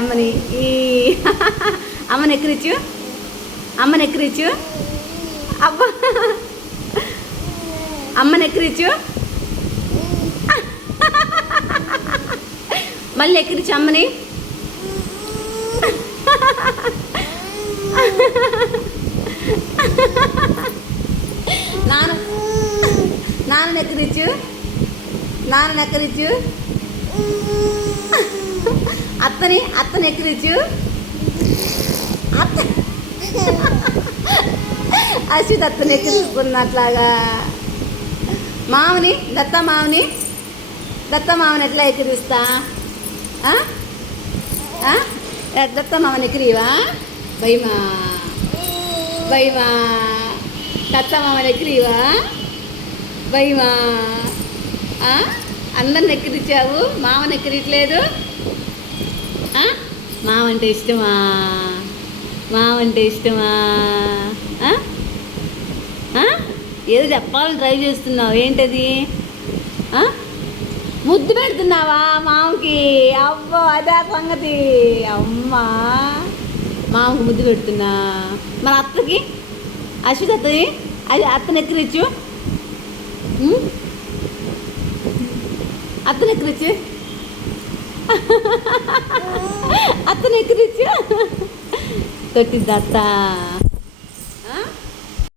అమ్మని ఈ అమ్మని ఎక్కిరిచ్చు, అమ్మని ఎక్కిరిచ్చు, అబ్బా అమ్మని ఎక్కిరిచ్చు, మళ్ళీ ఎక్కిరిచ్చు అమ్మని. నాన్న ఎక్కిరిచ్చు, నాన్న ఎక్కిరిచ్చు, అత్తని ఎక్కిరిచ్చు, అత్త అశ్విత్ అత్తని ఎక్కిరిస్తున్నట్లాగా. మామని దత్త మామని ఎట్లా ఎక్కిరిస్తా? దత్త మామని ఎక్కిరివా? భయమా దత్త మామని ఎక్కిరివా? భయమా? అందరిని ఎక్కిరిచ్చావు, మామని ఎక్కిరియట్లేదు. మామంటే ఇష్టమా? మామంటే ఇష్టమా? ఏదో చెప్పాలని ట్రై చేస్తున్నావు, ఏంటది? ముద్దు పెడుతున్నావా మామకి? అబ్బో అదే సంగతి. అమ్మా మామకి ముద్దు పెడుతున్నా. మన అత్తకి, అశ్విత్ అత్తని, అత్తని ఎక్కిరిచ్చు, అత్తని ఎక్కిరిచ్చు, అత్తని ఎక్కిరిచ్చు. తొట్టిద్ది అత్త.